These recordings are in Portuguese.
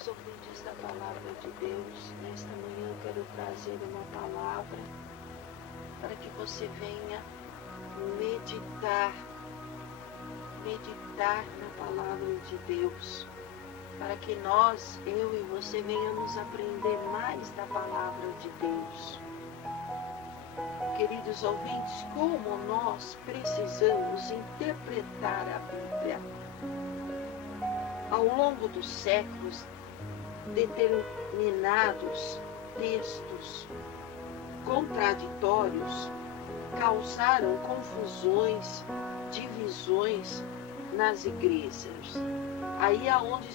queridos ouvintes da Palavra de Deus, nesta manhã eu quero trazer uma palavra para que você venha meditar na Palavra de Deus, para que nós, eu e você, venhamos aprender mais da Palavra de Deus. Queridos ouvintes, como nós precisamos interpretar a Bíblia. Ao longo dos séculos, determinados textos contraditórios causaram confusões, divisões nas igrejas. Aí aonde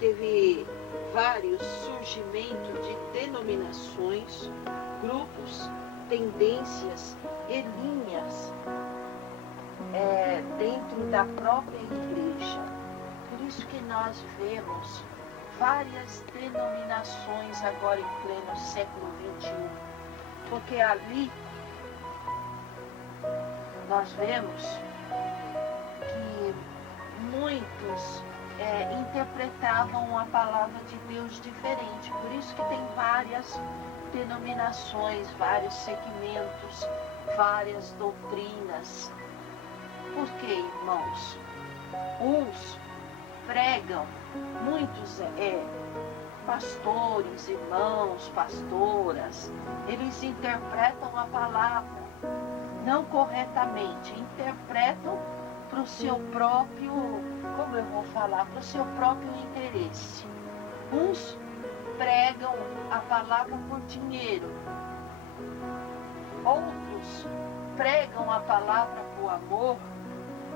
teve vários surgimentos de denominações, grupos, tendências e linhas dentro da própria igreja. Por isso que nós vemos várias denominações agora em pleno século XXI, porque ali nós vemos que muitos interpretavam a palavra de Deus diferente. Por isso que tem várias denominações, vários segmentos, várias doutrinas. Por quê, irmãos? Uns pregam, muitos pastores, irmãos, pastoras, eles interpretam a palavra não corretamente, interpretam para o seu próprio, para o seu próprio interesse. Uns pregam a palavra por dinheiro, outros pregam a palavra por amor,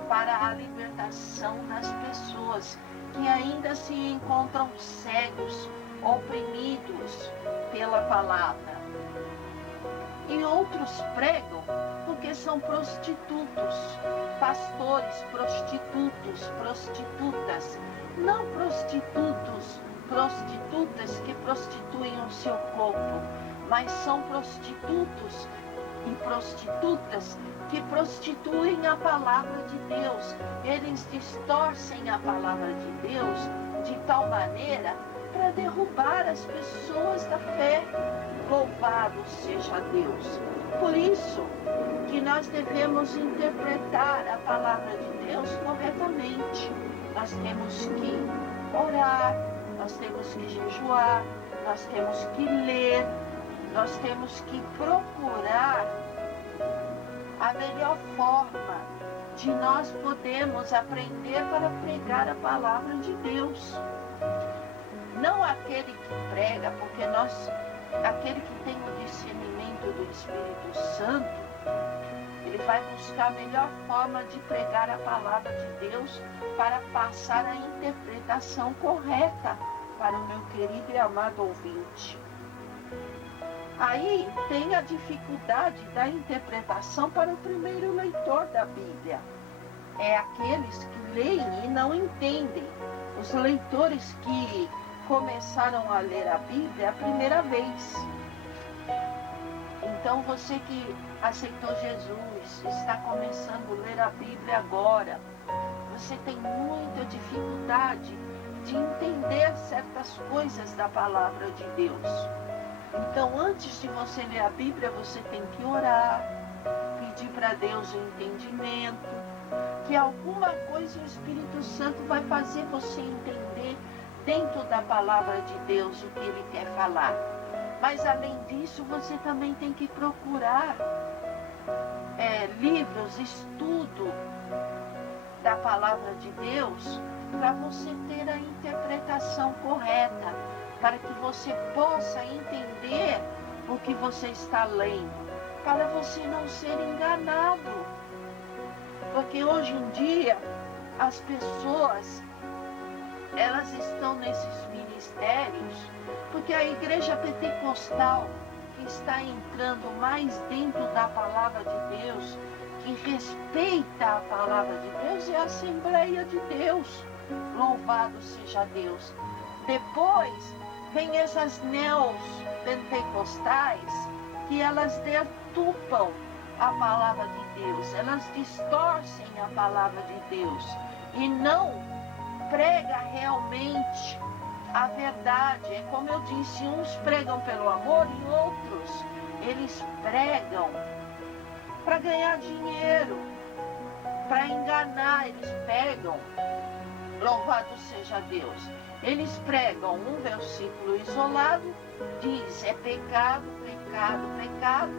para a libertação das pessoas que ainda se encontram cegos, oprimidos pela palavra. E outros pregam porque são prostitutos, pastores prostitutos, prostitutas, não prostitutas que prostituem o seu corpo, mas são prostitutos e prostitutas que prostituem a palavra de Deus. Eles distorcem a palavra de Deus de tal maneira para derrubar as pessoas da fé. Louvado seja Deus. Por isso que nós devemos interpretar a palavra de Deus corretamente. Nós temos que orar, nós temos que jejuar, nós temos que ler, nós temos que procurar a melhor forma de nós podermos aprender para pregar a palavra de Deus. Não aquele que prega, porque aquele que tem o discernimento do Espírito Santo, ele vai buscar a melhor forma de pregar a palavra de Deus para passar a interpretação correta para o meu querido e amado ouvinte. Aí tem a dificuldade da interpretação para o primeiro leitor da Bíblia. É aqueles que leem e não entendem. Os leitores que começaram a ler a Bíblia a primeira vez. Então você que aceitou Jesus, está começando a ler a Bíblia agora, você tem muita dificuldade de entender certas coisas da palavra de Deus. Então, antes de você ler a Bíblia, você tem que orar, pedir para Deus o entendimento, que alguma coisa o Espírito Santo vai fazer você entender dentro da palavra de Deus o que Ele quer falar. Mas, além disso, você também tem que procurar livros, estudo da palavra de Deus, para você ter a interpretação correta, para que você possa entender o que você está lendo, para você não ser enganado. Porque hoje em dia, as pessoas, elas estão nesses ministérios, porque a igreja pentecostal, que está entrando mais dentro da palavra de Deus, que respeita a palavra de Deus, é a Assembleia de Deus. Louvado seja Deus. Depois, vem essas neopentecostais que elas deturpam a palavra de Deus, elas distorcem a palavra de Deus e não prega realmente a verdade. É como eu disse, uns pregam pelo amor e outros, eles pregam para ganhar dinheiro, para enganar. Eles pegam, louvado seja Deus, eles pregam um versículo isolado, diz é pecado, pecado, pecado,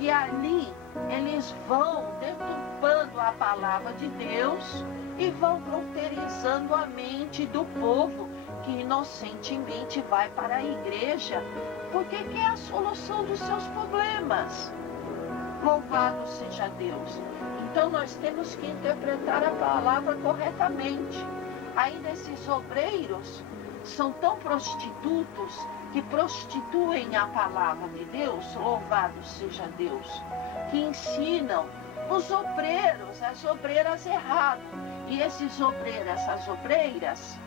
e ali eles vão deturpando a palavra de Deus e vão cauterizando a mente do povo que inocentemente vai para a igreja porque quer a solução dos seus problemas. Louvado seja Deus. Então nós temos que interpretar a palavra corretamente. Ainda esses obreiros são tão prostitutos que prostituem a palavra de Deus, louvado seja Deus, que ensinam os obreiros, as obreiras errado. E esses obreiros, essas obreiras,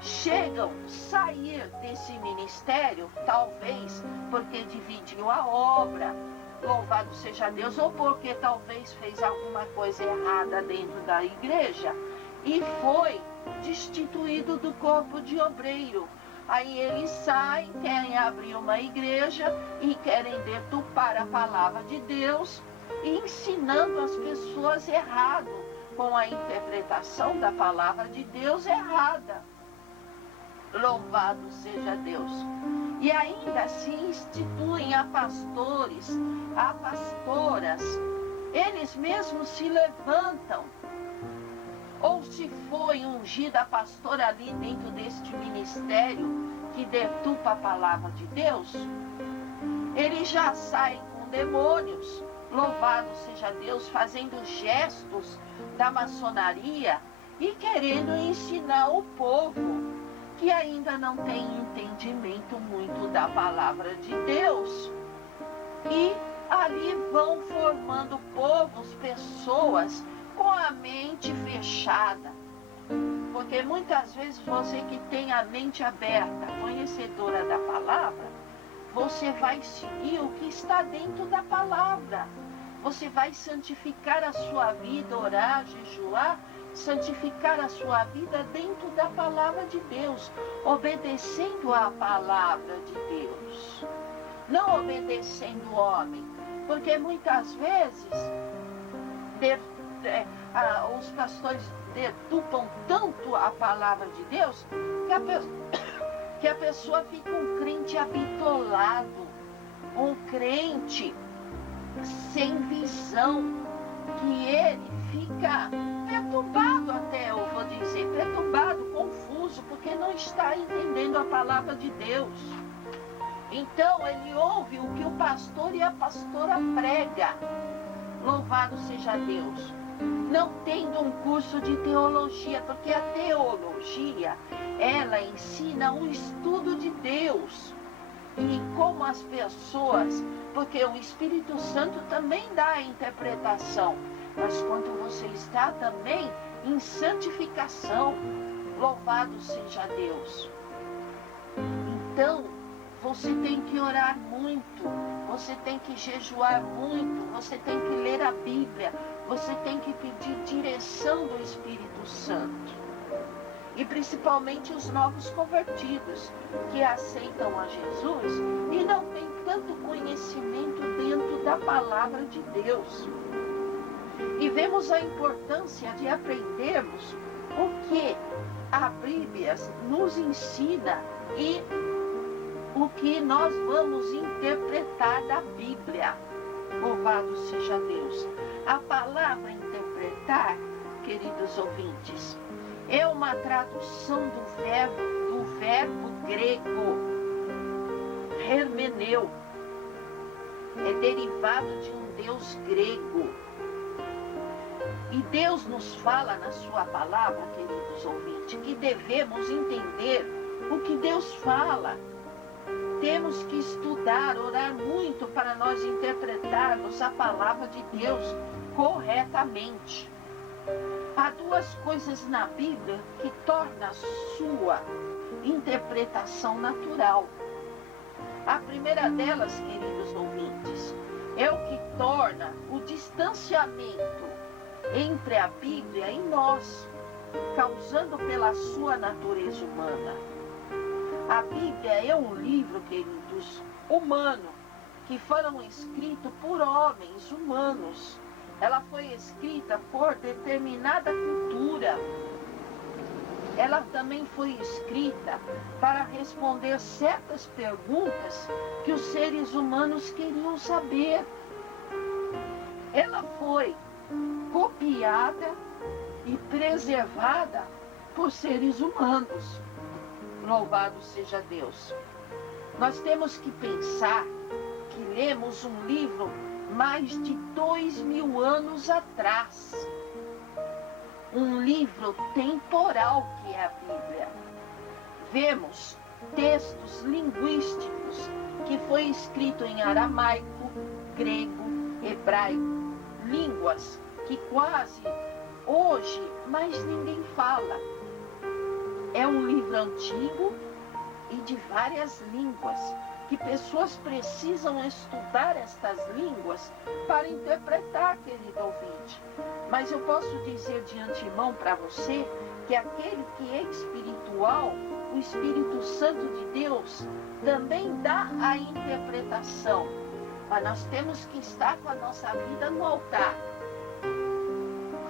chegam a sair desse ministério, talvez porque dividiu a obra, louvado seja Deus, ou porque talvez fez alguma coisa errada dentro da igreja e foi destituído do corpo de obreiro. Aí eles saem, querem abrir uma igreja e querem deturpar a palavra de Deus, ensinando as pessoas errado, com a interpretação da palavra de Deus errada. Louvado seja Deus. E ainda se instituem a pastores, a pastoras. Eles mesmos se levantam. Ou se foi ungida a pastora ali dentro deste ministério que deturpa a palavra de Deus, eles já saem com demônios, louvado seja Deus, fazendo gestos da maçonaria e querendo ensinar o povo que ainda não tem entendimento muito da palavra de Deus. E ali vão formando povos, pessoas com a mente fechada. Porque muitas vezes você que tem a mente aberta, conhecedora da palavra, você vai seguir o que está dentro da palavra. Você vai santificar a sua vida, orar, jejuar, santificar a sua vida dentro da palavra de Deus, obedecendo a palavra de Deus, não obedecendo o homem, porque muitas vezes os pastores deturpam tanto a palavra de Deus que a pessoa fica um crente habitolado, um crente sem visão, que ele fica perturbado até, eu vou dizer, perturbado, confuso, porque não está entendendo a palavra de Deus. Então ele ouve o que o pastor e a pastora prega, louvado seja Deus, não tendo um curso de teologia, porque a teologia, ela ensina o estudo de Deus e como as pessoas, porque o Espírito Santo também dá a interpretação, mas quando você está também em santificação, louvado seja Deus. Então, você tem que orar muito, você tem que jejuar muito, você tem que ler a Bíblia, você tem que pedir direção do Espírito Santo. E principalmente os novos convertidos, que aceitam a Jesus e não têm tanto conhecimento dentro da palavra de Deus. E vemos a importância de aprendermos o que a Bíblia nos ensina e o que nós vamos interpretar da Bíblia. Louvado seja Deus. A palavra interpretar, queridos ouvintes, é uma tradução do verbo grego hermeneu. É derivado de um Deus grego. E Deus nos fala na sua palavra, queridos ouvintes, que devemos entender o que Deus fala. Temos que estudar, orar muito para nós interpretarmos a palavra de Deus corretamente. Há duas coisas na Bíblia que tornam a sua interpretação natural. A primeira delas, queridos ouvintes, é o que torna o distanciamento entre a Bíblia e nós. causando pela sua natureza humana. A Bíblia é um livro, queridos, humano, que foram escritos por homens humanos. Ela foi escrita por determinada cultura. Ela também foi escrita para responder certas perguntas que os seres humanos queriam saber. Ela foi copiada e preservada por seres humanos. Louvado seja Deus. Nós temos que pensar que lemos um livro mais de 2000 anos atrás. Um livro temporal que é a Bíblia. Vemos textos linguísticos que foi escrito em aramaico, grego, hebraico, línguas que quase hoje mais ninguém fala. É um livro antigo e de várias línguas, que pessoas precisam estudar estas línguas para interpretar, querido ouvinte. Mas eu posso dizer de antemão para você que aquele que é espiritual, o Espírito Santo de Deus, também dá a interpretação. Mas nós temos que estar com a nossa vida no altar.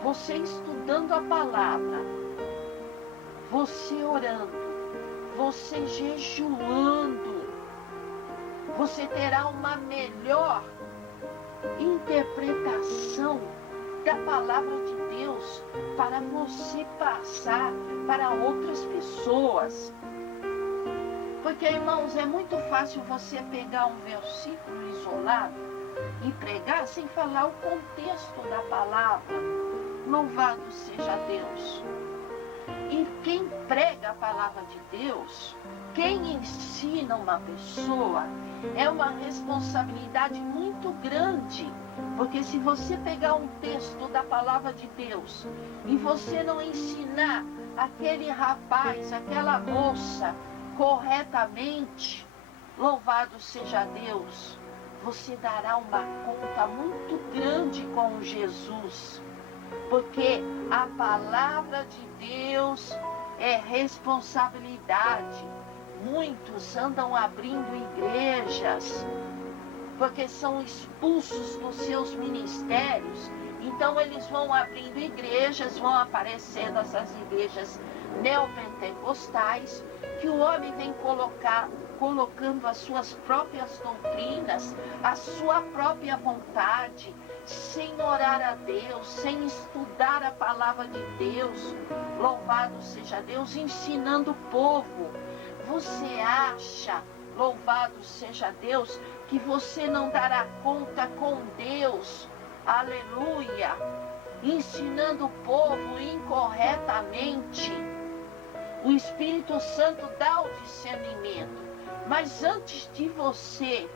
Você estudando a palavra, você orando, você jejuando, você terá uma melhor interpretação da palavra de Deus para você passar para outras pessoas. Porque, irmãos, é muito fácil você pegar um versículo isolado e pregar sem falar o contexto da palavra. Louvado seja Deus. E quem prega a palavra de Deus, quem ensina uma pessoa, é uma responsabilidade muito grande. Porque se você pegar um texto da palavra de Deus e você não ensinar aquele rapaz, aquela moça corretamente, louvado seja Deus, você dará uma conta muito grande com Jesus. Porque a palavra de Deus é responsabilidade. Muitos andam abrindo igrejas porque são expulsos dos seus ministérios. Então eles vão abrindo igrejas, vão aparecendo essas igrejas neopentecostais, que o homem vem colocando as suas próprias doutrinas, a sua própria vontade, sem orar a Deus, sem estudar a palavra de Deus. Louvado seja Deus, ensinando o povo. Você acha, louvado seja Deus, que você não dará conta com Deus, aleluia, ensinando o povo incorretamente? O Espírito Santo dá o discernimento, mas antes de você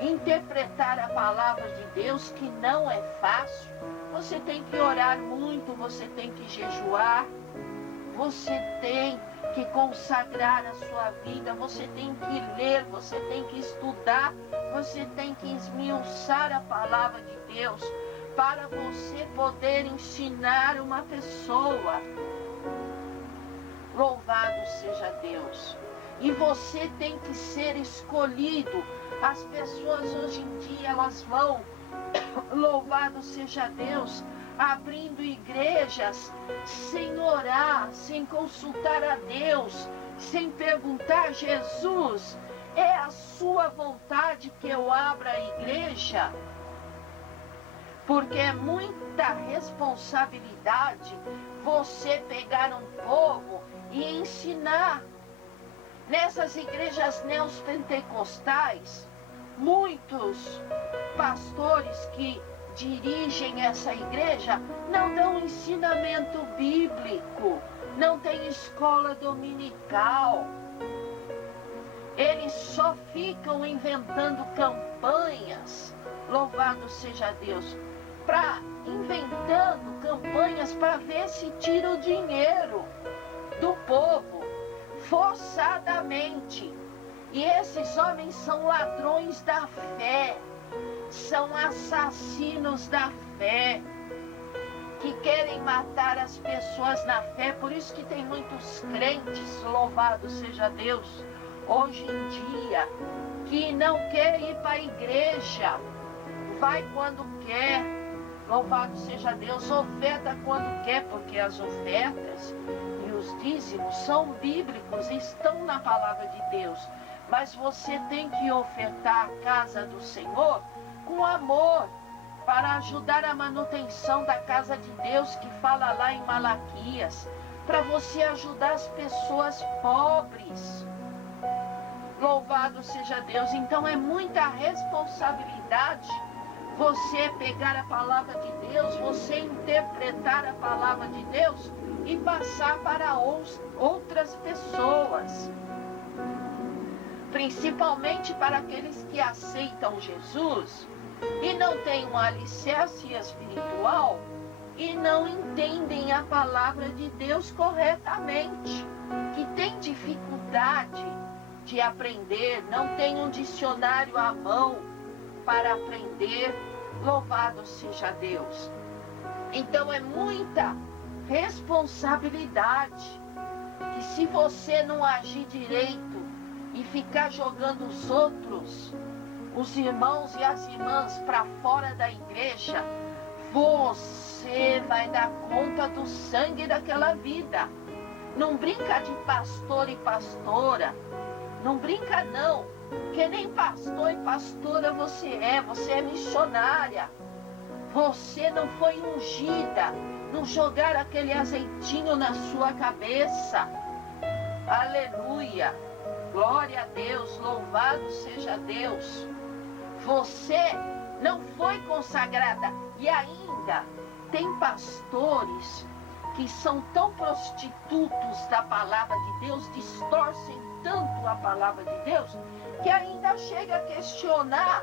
interpretar a palavra de Deus, que não é fácil, você tem que orar muito, você tem que jejuar, você tem que consagrar a sua vida, você tem que ler, você tem que estudar, você tem que esmiuçar a palavra de Deus para você poder ensinar uma pessoa. Louvado seja Deus. E você tem que ser escolhido. As pessoas hoje em dia, elas vão, louvado seja Deus, abrindo igrejas sem orar, sem consultar a Deus, sem perguntar: Jesus, é a sua vontade que eu abra a igreja? Porque é muita responsabilidade você pegar um povo e ensinar. Nessas igrejas neopentecostais, muitos pastores que dirigem essa igreja não dão ensinamento bíblico, não tem escola dominical. Eles só ficam inventando campanhas, louvado seja Deus, inventando campanhas para ver se tira o dinheiro do povo, forçadamente. E esses homens são ladrões da fé, são assassinos da fé, que querem matar as pessoas na fé. Por isso que tem muitos crentes, louvado seja Deus, hoje em dia, que não quer ir para a igreja, vai quando quer, louvado seja Deus, oferta quando quer, porque as ofertas e os dízimos são bíblicos, estão na palavra de Deus, mas você tem que ofertar a casa do Senhor com amor, para ajudar a manutenção da casa de Deus, que fala lá em Malaquias, para você ajudar as pessoas pobres. Louvado seja Deus. Então é muita responsabilidade você pegar a palavra de Deus, você interpretar a palavra de Deus e passar para outras pessoas. Principalmente para aqueles que aceitam Jesus e não têm um alicerce espiritual e não entendem a palavra de Deus corretamente, que tem dificuldade de aprender, não tem um dicionário à mão para aprender, louvado seja Deus. Então é muita responsabilidade, que se você não agir direito e ficar jogando os outros, os irmãos e as irmãs para fora da igreja, você vai dar conta do sangue daquela vida. Não brinca de pastor e pastora, não brinca não, que nem pastor e pastora você é missionária. Você não foi ungida, não jogaram aquele azeitinho na sua cabeça. Aleluia, glória a Deus, louvado seja Deus. Você não foi consagrada. E ainda tem pastores que são tão prostitutos da palavra de Deus, distorcem tanto a palavra de Deus, que ainda chega a questionar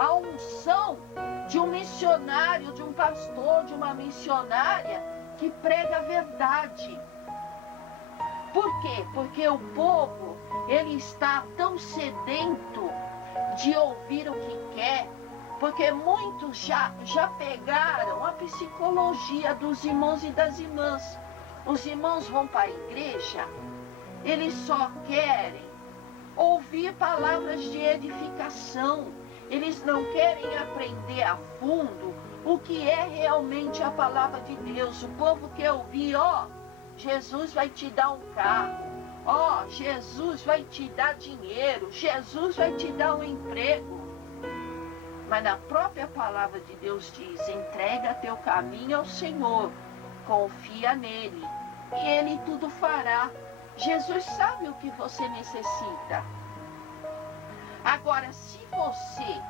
a unção de um missionário, de um pastor, de uma missionária que prega a verdade. Por quê? Porque o povo, ele está tão sedento de ouvir o que quer, porque muitos já pegaram a psicologia dos irmãos e das irmãs. Os irmãos vão para a igreja, eles só querem ouvir palavras de edificação, eles não querem aprender a fundo o que é realmente a palavra de Deus. O povo quer ouvir, Jesus vai te dar um carro, Jesus vai te dar dinheiro, Jesus vai te dar um emprego. Mas na própria palavra de Deus diz, entrega teu caminho ao Senhor, confia nele, e ele tudo fará. Jesus sabe o que você necessita. Agora, se você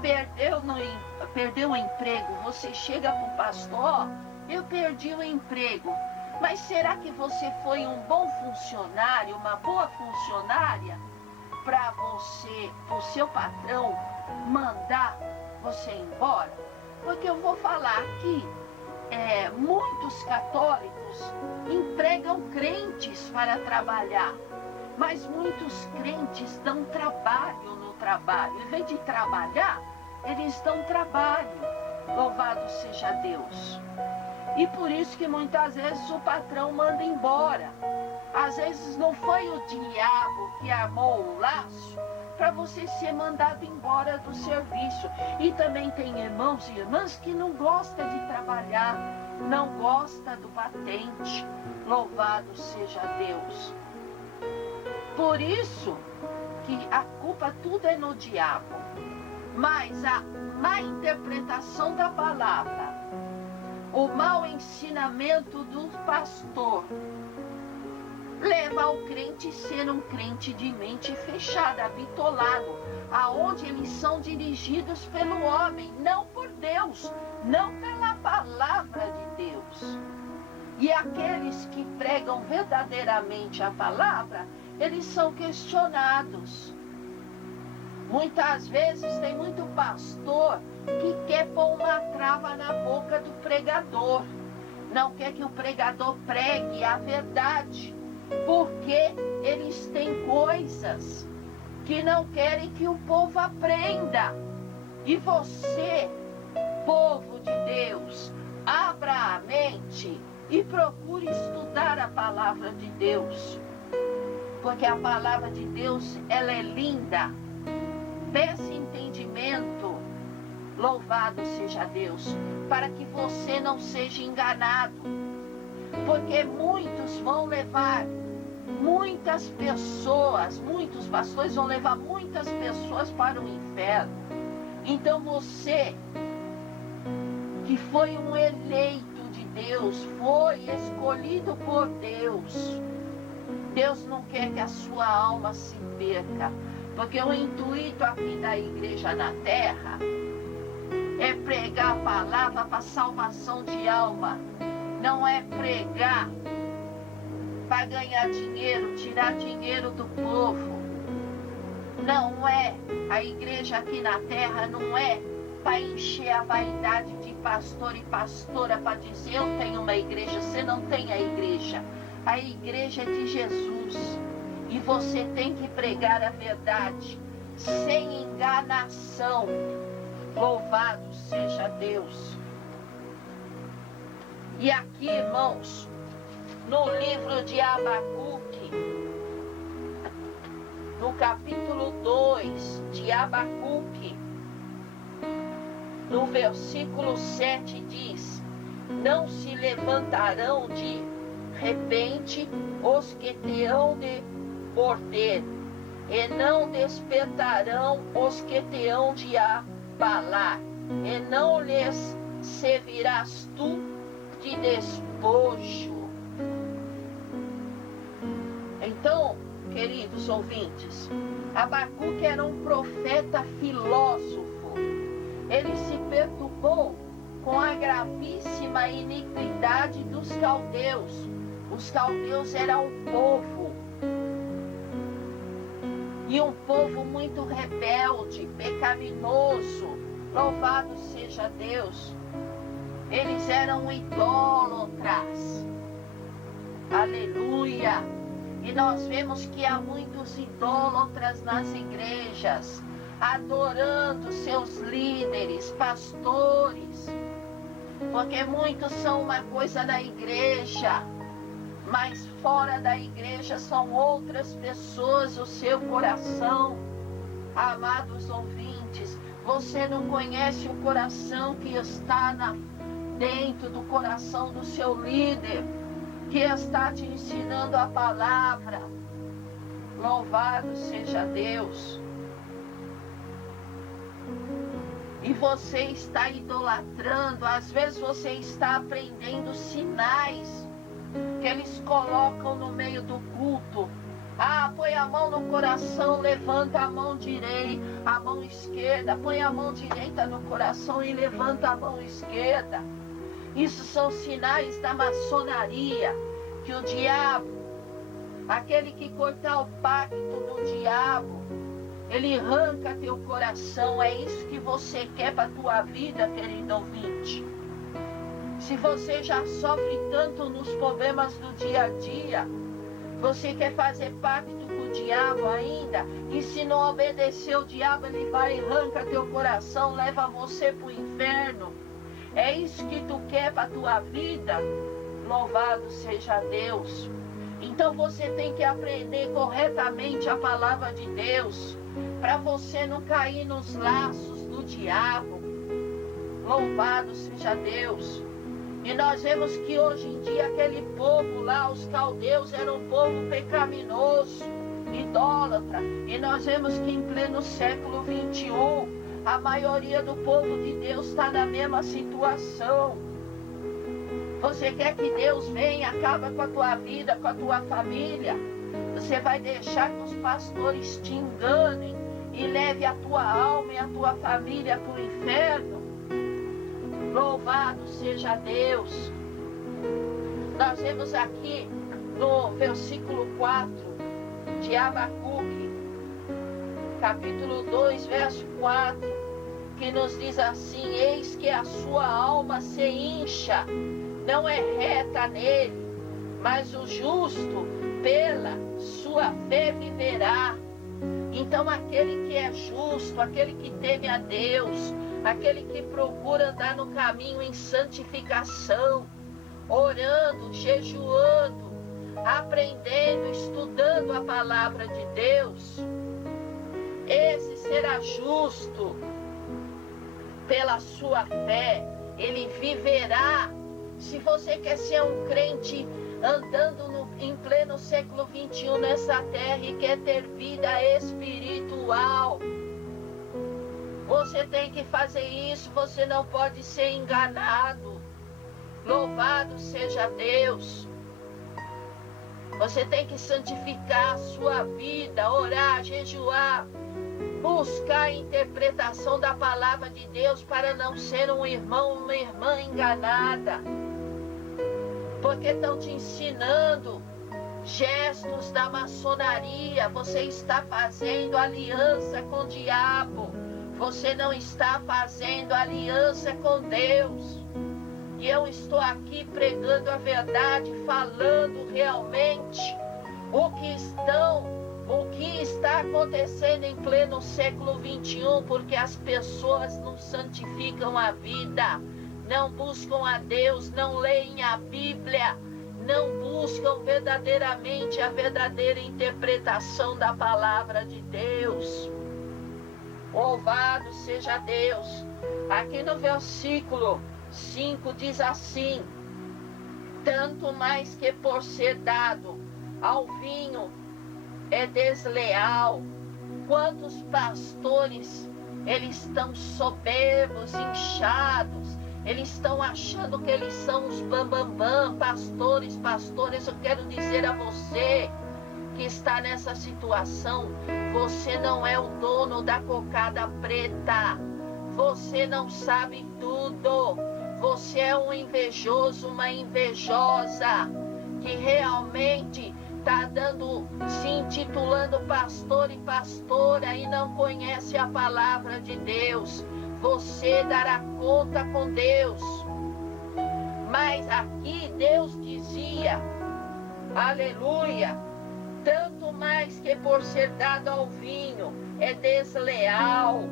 perdeu o emprego, você chega para o pastor, eu perdi o emprego. Mas será que você foi um bom funcionário, uma boa funcionária, para o seu patrão mandar você embora? Porque eu vou falar aqui, muitos católicos empregam crentes para trabalhar, mas muitos crentes dão trabalho no trabalho. Em vez de trabalhar, eles dão trabalho. Louvado seja Deus. E por isso que muitas vezes o patrão manda embora. Às vezes não foi o diabo que armou o laço para você ser mandado embora do serviço. E também tem irmãos e irmãs que não gostam de trabalhar, não gostam do batente. Louvado seja Deus. Por isso que a culpa tudo é no diabo. Mas a má interpretação da palavra, o mau ensinamento do pastor, leva ao crente a ser um crente de mente fechada, bitolado, aonde eles são dirigidos pelo homem, não por Deus, não pela palavra de Deus. E aqueles que pregam verdadeiramente a palavra, eles são questionados. Muitas vezes tem muito pastor que quer pôr uma trava na boca do pregador. Não quer que o pregador pregue a verdade, porque eles têm coisas que não querem que o povo aprenda. E você, povo de Deus, abra a mente e procure estudar a palavra de Deus. Porque a palavra de Deus, ela é linda. Peça entendimento, louvado seja Deus, para que você não seja enganado. Porque muitos vão levar muitas pessoas, muitos pastores vão levar muitas pessoas para o inferno. Então você, que foi um eleito de Deus, foi escolhido por Deus, Deus não quer que a sua alma se perca. Porque o intuito aqui da igreja na terra é pregar a palavra para salvação de alma. Não é pregar para ganhar dinheiro, tirar dinheiro do povo. Não é. A igreja aqui na terra não é para encher a vaidade de pastor e pastora para dizer eu tenho uma igreja. Você não tem a igreja. A igreja é de Jesus. E você tem que pregar a verdade, sem enganação. Louvado seja Deus. E aqui, irmãos, no livro de Abacuque, no capítulo 2 de Abacuque, no versículo 7 diz: não se levantarão de repente os que te hão de morder, e não despertarão os que te hão de abalar, e não lhes servirás tu de despojo. Então, queridos ouvintes, Abacuque era um profeta filósofo. Ele se perturbou com a gravíssima iniquidade dos caldeus. Os caldeus eram um povo, e um povo muito rebelde, pecaminoso. Louvado seja Deus. Eles eram idólatras. Aleluia. E nós vemos que há muitos idólatras nas igrejas, adorando seus líderes, pastores. Porque muitos são uma coisa na igreja, mas fora da igreja são outras pessoas, o seu coração. Amados ouvintes, você não conhece o coração que está dentro do coração do seu líder, que está te ensinando a palavra. Louvado seja Deus. E você está idolatrando, às vezes você está aprendendo sinais que eles colocam no meio do culto. Ah, põe a mão no coração, levanta a mão direita, a mão esquerda, põe a mão direita no coração e levanta a mão esquerda. Isso são sinais da maçonaria, que o diabo, aquele que cortar o pacto do diabo, ele arranca teu coração. É isso que você quer para a tua vida, querido ouvinte. Se você já sofre tanto nos problemas do dia a dia, você quer fazer pacto com o diabo ainda? E se não obedecer o diabo, ele vai e arranca teu coração, leva você para o inferno. É isso que tu quer para a tua vida? Louvado seja Deus. Então você tem que aprender corretamente a palavra de Deus, para você não cair nos laços do diabo. Louvado seja Deus. E nós vemos que hoje em dia aquele povo lá, os caldeus, era um povo pecaminoso, idólatra. E nós vemos que em pleno século 21, a maioria do povo de Deus está na mesma situação. Você quer que Deus venha e acabe com a tua vida, com a tua família? Você vai deixar que os pastores te enganem e leve a tua alma e a tua família para o inferno? Louvado seja Deus. Nós vemos aqui no versículo 4 de Abacuque, capítulo 2, verso 4, que nos diz assim: eis que a sua alma se incha, não é reta nele, mas o justo pela sua fé viverá. Então aquele que é justo, aquele que teme a Deus, aquele que procura andar no caminho em santificação, orando, jejuando, aprendendo, estudando a palavra de Deus, esse será justo pela sua fé, ele viverá. Se você quer ser um crente andando em pleno século 21 nessa terra e quer ter vida espiritual, você tem que fazer isso, você não pode ser enganado. Louvado seja Deus. Você tem que santificar a sua vida, orar, jejuar, buscar a interpretação da palavra de Deus para não ser um irmão, uma irmã enganada. Porque estão te ensinando gestos da maçonaria. Você está fazendo aliança com o diabo. Você não está fazendo aliança com Deus. E eu estou aqui pregando a verdade, falando realmente o que está acontecendo em pleno século 21, porque as pessoas não santificam a vida, não buscam a Deus, não leem a Bíblia, não buscam verdadeiramente a verdadeira interpretação da palavra de Deus. Louvado seja Deus. Aqui no versículo 5 diz assim: tanto mais que por ser dado ao vinho é desleal. Quantos pastores, eles estão soberbos, inchados, eles estão achando que eles são os bambambam, pastores, eu quero dizer a você que está nessa situação, você não é o dono da cocada preta, você não sabe tudo, você é um invejoso, uma invejosa, que realmente está se intitulando pastor e pastora e não conhece a palavra de Deus. Você dará conta com Deus. Mas aqui Deus dizia, aleluia, tanto mais que por ser dado ao vinho é desleal.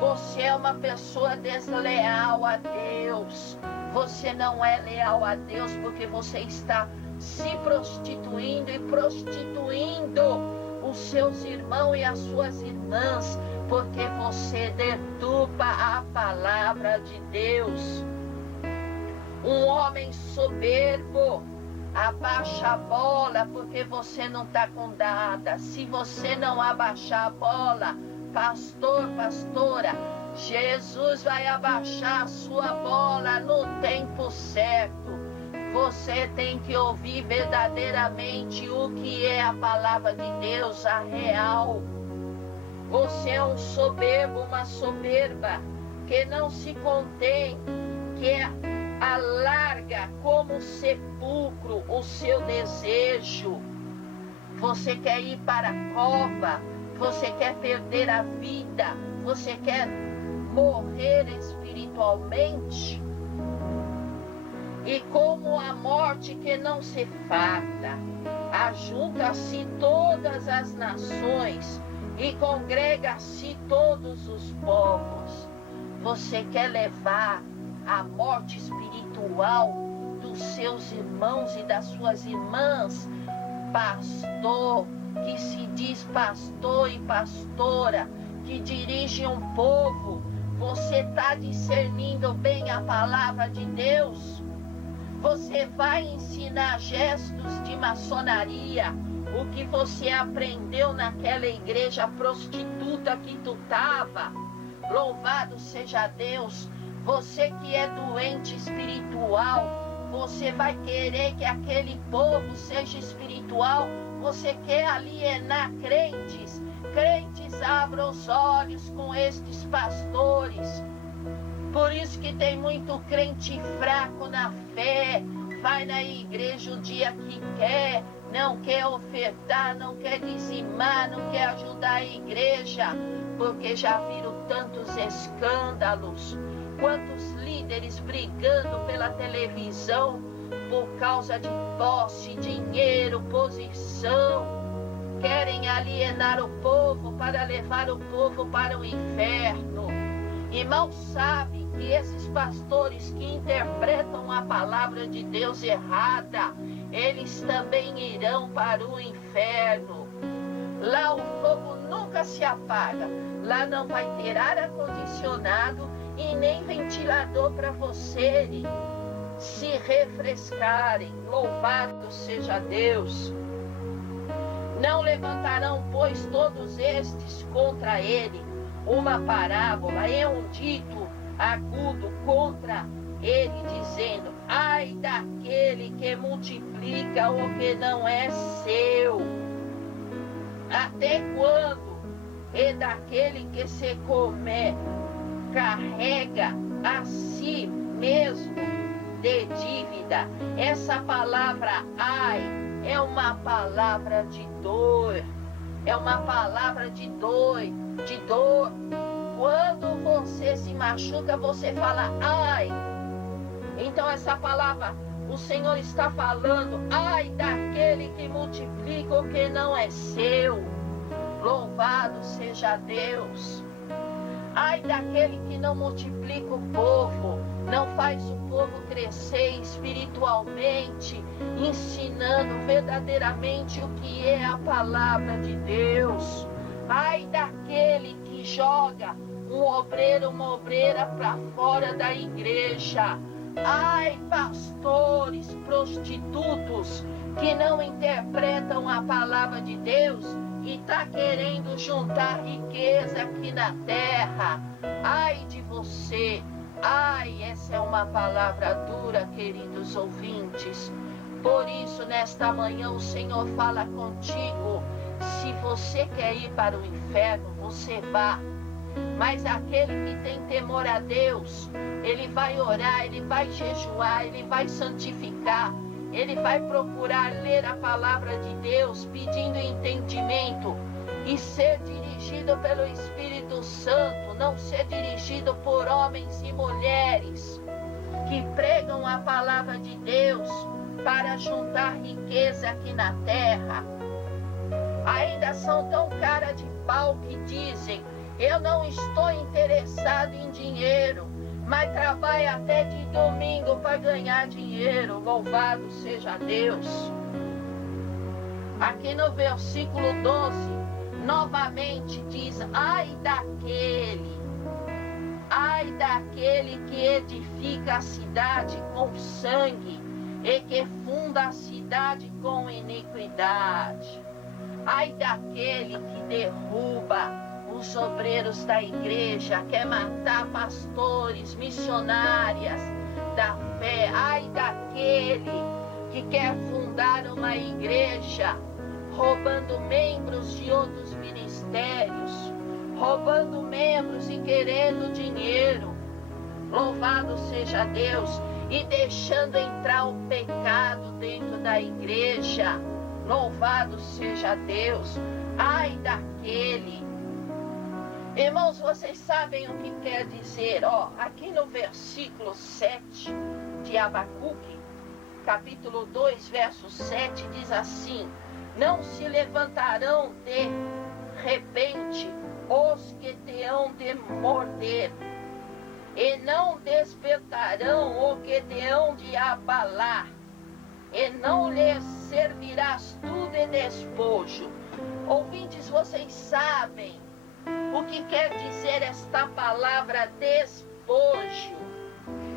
Você é uma pessoa desleal a Deus. Você não é leal a Deus porque você está se prostituindo e prostituindo os seus irmãos e as suas irmãs, porque você deturpa a palavra de Deus. Um homem soberbo abaixa a bola porque você não está com nada. Se você não abaixar a bola, pastor, pastora, Jesus vai abaixar a sua bola no tempo certo. Você tem que ouvir verdadeiramente o que é a palavra de Deus, a real. Você é um soberbo, uma soberba, que não se contém, que alarga como sepulcro o seu desejo. Você quer ir para a cova, você quer perder a vida, você quer morrer espiritualmente. E como a morte que não se farta, ajunta-se todas as nações e congrega-se todos os povos. Você quer levar a morte espiritual dos seus irmãos e das suas irmãs? Pastor, que se diz pastor e pastora, que dirige um povo, você está discernindo bem a palavra de Deus? Você vai ensinar gestos de maçonaria, o que você aprendeu naquela igreja prostituta que tu estava? Louvado seja Deus. Você que é doente espiritual, você vai querer que aquele povo seja espiritual? Você quer alienar crentes? Crentes abram os olhos com estes pastores. Por isso que tem muito crente fraco na fé, vai na igreja o dia que quer, não quer ofertar, não quer dizimar, não quer ajudar a igreja, porque já viram tantos escândalos, quantos líderes brigando pela televisão por causa de posse, dinheiro, posição, querem alienar o povo para levar o povo para o inferno. Irmãos, sabem que esses pastores que interpretam a palavra de Deus errada, eles também irão para o inferno. Lá o fogo nunca se apaga. Lá não vai ter ar-condicionado e nem ventilador para vocês se refrescarem. Louvado seja Deus. Não levantarão, pois, todos estes contra ele uma parábola, é um dito agudo contra ele, dizendo: ai daquele que multiplica o que não é seu. Até quando? E daquele que se come, carrega a si mesmo de dívida. Essa palavra ai é uma palavra de dor. É uma palavra de dor. Quando você se machuca, você fala ai. Então essa palavra, o Senhor está falando: ai daquele que multiplica o que não é seu. Louvado seja Deus. Ai daquele que não multiplica o povo, não faz o povo crescer espiritualmente, ensinando verdadeiramente o que é a palavra de Deus. Ai daquele que joga um obreiro, uma obreira para fora da igreja. Ai, pastores prostitutos que não interpretam a palavra de Deus e está querendo juntar riqueza aqui na terra. Ai de você. Ai, essa é uma palavra dura, queridos ouvintes. Por isso, nesta manhã, o Senhor fala contigo. Se você quer ir para o inferno, você vá. Mas aquele que tem temor a Deus, ele vai orar, ele vai jejuar, ele vai santificar, ele vai procurar ler a palavra de Deus, pedindo entendimento e ser dirigido pelo Espírito Santo, não ser dirigido por homens e mulheres que pregam a palavra de Deus para juntar riqueza aqui na terra. Ainda são tão cara de pau que dizem: eu não estou interessado em dinheiro, mas trabalho até de domingo para ganhar dinheiro. Louvado seja Deus. Aqui no versículo 12, novamente diz: ai daquele que edifica a cidade com sangue e que funda a cidade com iniquidade. Ai daquele que derruba os obreiros da igreja, quer matar pastores, missionárias da fé. Ai daquele que quer fundar uma igreja roubando membros de outros ministérios, roubando membros e querendo dinheiro. Louvado seja Deus. E deixando entrar o pecado dentro da igreja. Louvado seja Deus. Ai daquele. Irmãos, vocês sabem o que quer dizer? Aqui no versículo 7 de Abacuque, capítulo 2, verso 7, diz assim: não se levantarão de repente os que te hão de morder, e não despertarão o que te hão de abalar, e não lhes servirás tu de despojo. Ouvintes, vocês sabem o que quer dizer esta palavra despojo?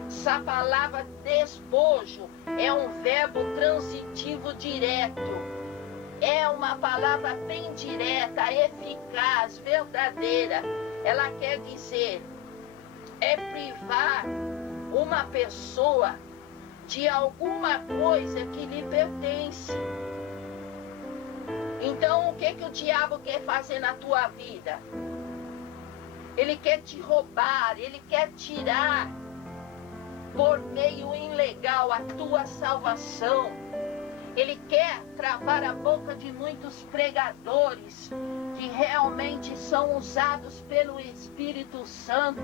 Essa palavra despojo é um verbo transitivo direto. É uma palavra bem direta, eficaz, verdadeira. Ela quer dizer, é privar uma pessoa de alguma coisa que lhe pertence. Então, o que o diabo quer fazer na tua vida? Ele quer te roubar, ele quer tirar por meio ilegal a tua salvação. Ele quer travar a boca de muitos pregadores que realmente são usados pelo Espírito Santo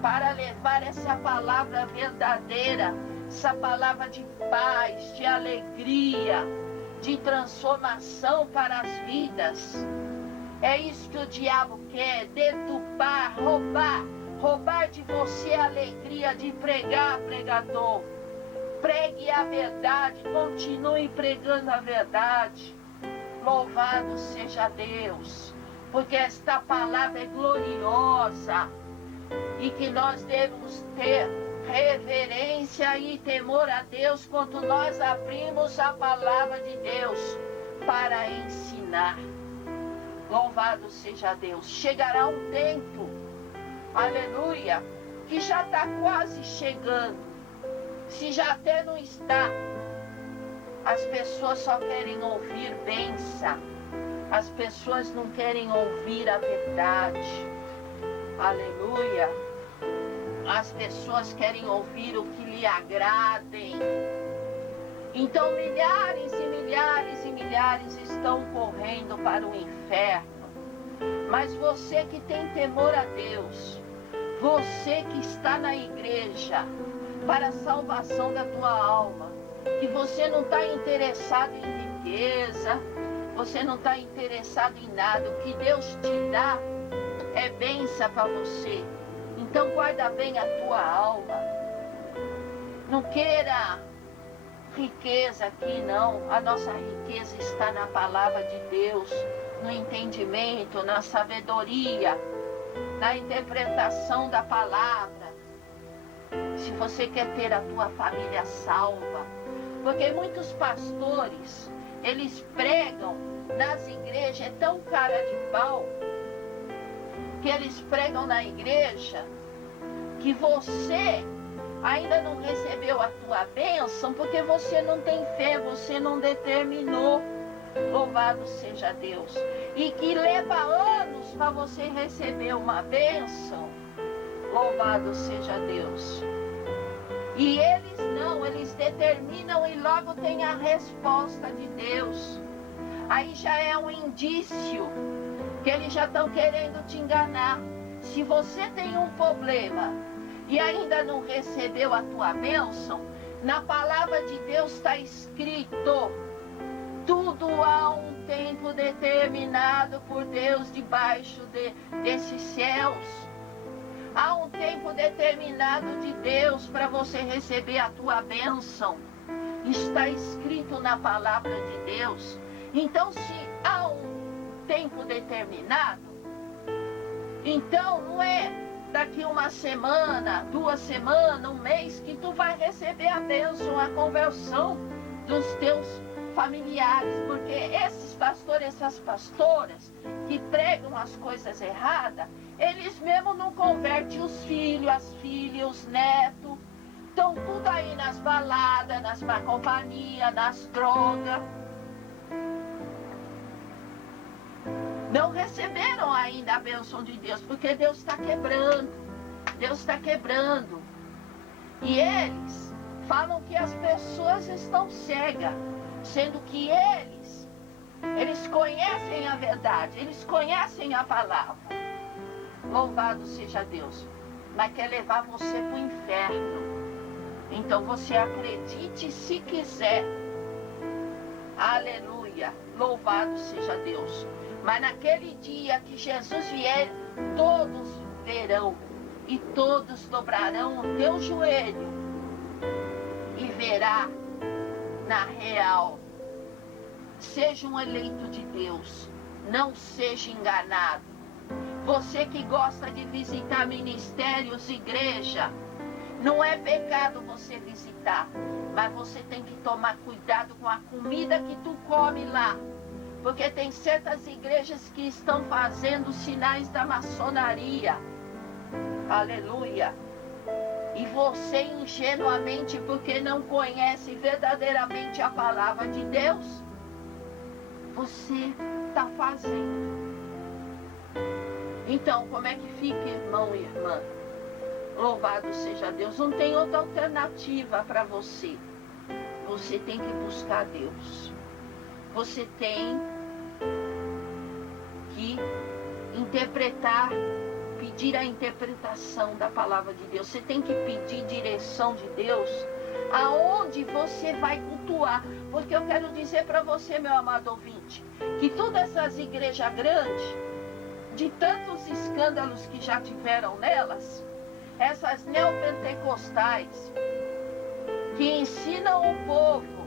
para levar essa palavra verdadeira, essa palavra de paz, de alegria, de transformação para as vidas. É isso que o diabo quer: deturpar, roubar roubar de você a alegria de pregar, pregador. Pregue a verdade, continue pregando a verdade. Louvado seja Deus, porque esta palavra é gloriosa e que nós devemos ter reverência e temor a Deus quando nós abrimos a palavra de Deus para ensinar. Louvado seja Deus. Chegará um tempo, aleluia, que já está quase chegando. Se já até não está, as pessoas só querem ouvir bênção. As pessoas não querem ouvir a verdade. Aleluia. As pessoas querem ouvir o que lhe agradem. Então milhares e milhares e milhares estão correndo para o inferno. Mas você que tem temor a Deus, você que está na igreja para a salvação da tua alma, que você não está interessado em riqueza, você não está interessado em nada, o que Deus te dá é bênção para você. Então guarda bem a tua alma. Não queira riqueza aqui, não. A nossa riqueza está na palavra de Deus, no entendimento, na sabedoria, na interpretação da palavra. Se você quer ter a tua família salva, porque muitos pastores, eles pregam nas igrejas, é tão cara de pau, que eles pregam na igreja, que você ainda não recebeu a tua bênção, porque você não tem fé, você não determinou. Louvado seja Deus. E que leva anos para você receber uma bênção. Louvado seja Deus. E eles não, eles determinam e logo tem a resposta de Deus. Aí já é um indício que eles já estão querendo te enganar. Se você tem um problema e ainda não recebeu a tua bênção, na palavra de Deus está escrito: tudo há um tempo determinado por Deus debaixo desses céus. Há um tempo determinado de Deus para você receber a tua bênção. Está escrito na palavra de Deus. Então, se há um tempo determinado, então não é daqui uma semana, 2 semanas, 1 mês que tu vai receber a bênção, a conversão dos teus familiares, porque esses pastores, essas pastoras que pregam as coisas erradas, eles mesmo não convertem os filhos, as filhas, os netos, estão tudo aí nas baladas, nas má companhias, nas drogas. Não receberam ainda a bênção de Deus, porque Deus está quebrando. Deus está quebrando. E eles falam que as pessoas estão cegas, sendo que eles conhecem a verdade, eles conhecem a palavra. Louvado seja Deus. Mas quer levar você para o inferno. Então você acredite se quiser. Aleluia. Louvado seja Deus. Mas naquele dia que Jesus vier, todos verão e todos dobrarão o teu joelho e verá na real. Seja um eleito de Deus, não seja enganado. Você que gosta de visitar ministérios, igreja, não é pecado você visitar, mas você tem que tomar cuidado com a comida que tu come lá. Porque tem certas igrejas que estão fazendo sinais da maçonaria. Aleluia. E você ingenuamente, porque não conhece verdadeiramente a palavra de Deus, você está fazendo. Então, como é que fica, irmão e irmã? Louvado seja Deus. Não tem outra alternativa para você. Você tem que buscar Deus. Você tem que interpretar, pedir a interpretação da palavra de Deus. Você tem que pedir direção de Deus aonde você vai cultuar. Porque eu quero dizer para você, meu amado ouvinte, que todas essas igrejas grandes de tantos escândalos que já tiveram nelas, essas neopentecostais que ensinam o povo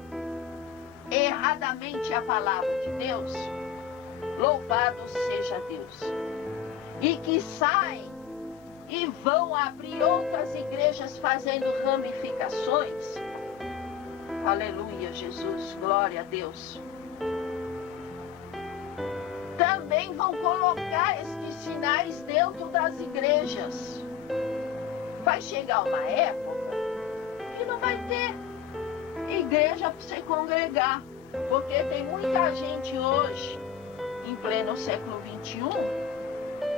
erradamente a palavra de Deus, louvado seja Deus, e que saem e vão abrir outras igrejas fazendo ramificações. Aleluia, Jesus, glória a Deus. Também vão colocar estes sinais dentro das igrejas. Vai chegar uma época que não vai ter igreja para você congregar, porque tem muita gente hoje, em pleno século XXI,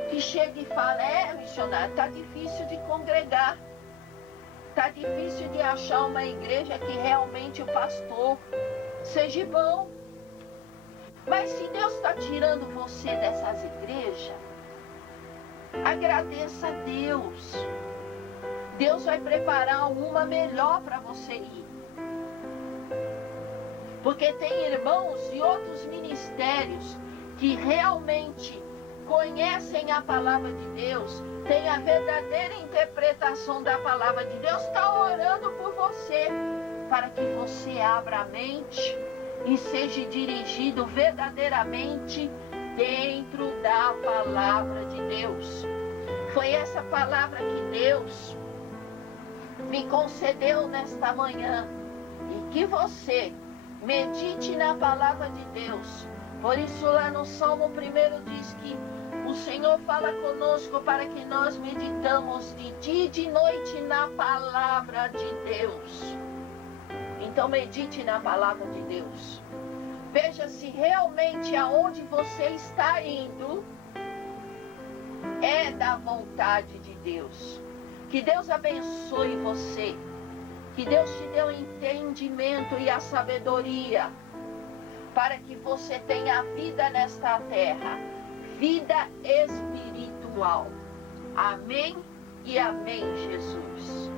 que chega e fala: missionário, está difícil de congregar, está difícil de achar uma igreja que realmente o pastor seja bom. Mas se Deus está tirando você dessas igrejas, agradeça a Deus. Deus vai preparar uma melhor para você ir. Porque tem irmãos de outros ministérios que realmente conhecem a palavra de Deus, têm a verdadeira interpretação da palavra de Deus, está orando por você, para que você abra a mente e seja dirigido verdadeiramente dentro da palavra de Deus. Foi essa palavra que Deus me concedeu nesta manhã, e que você medite na palavra de Deus. Por isso lá no Salmo 1 diz que o Senhor fala conosco para que nós meditamos de dia e de noite na palavra de Deus. Então medite na palavra de Deus. Veja se realmente aonde você está indo é da vontade de Deus. Que Deus abençoe você. Que Deus te dê o entendimento e a sabedoria para que você tenha vida nesta terra, vida espiritual. Amém e amém, Jesus.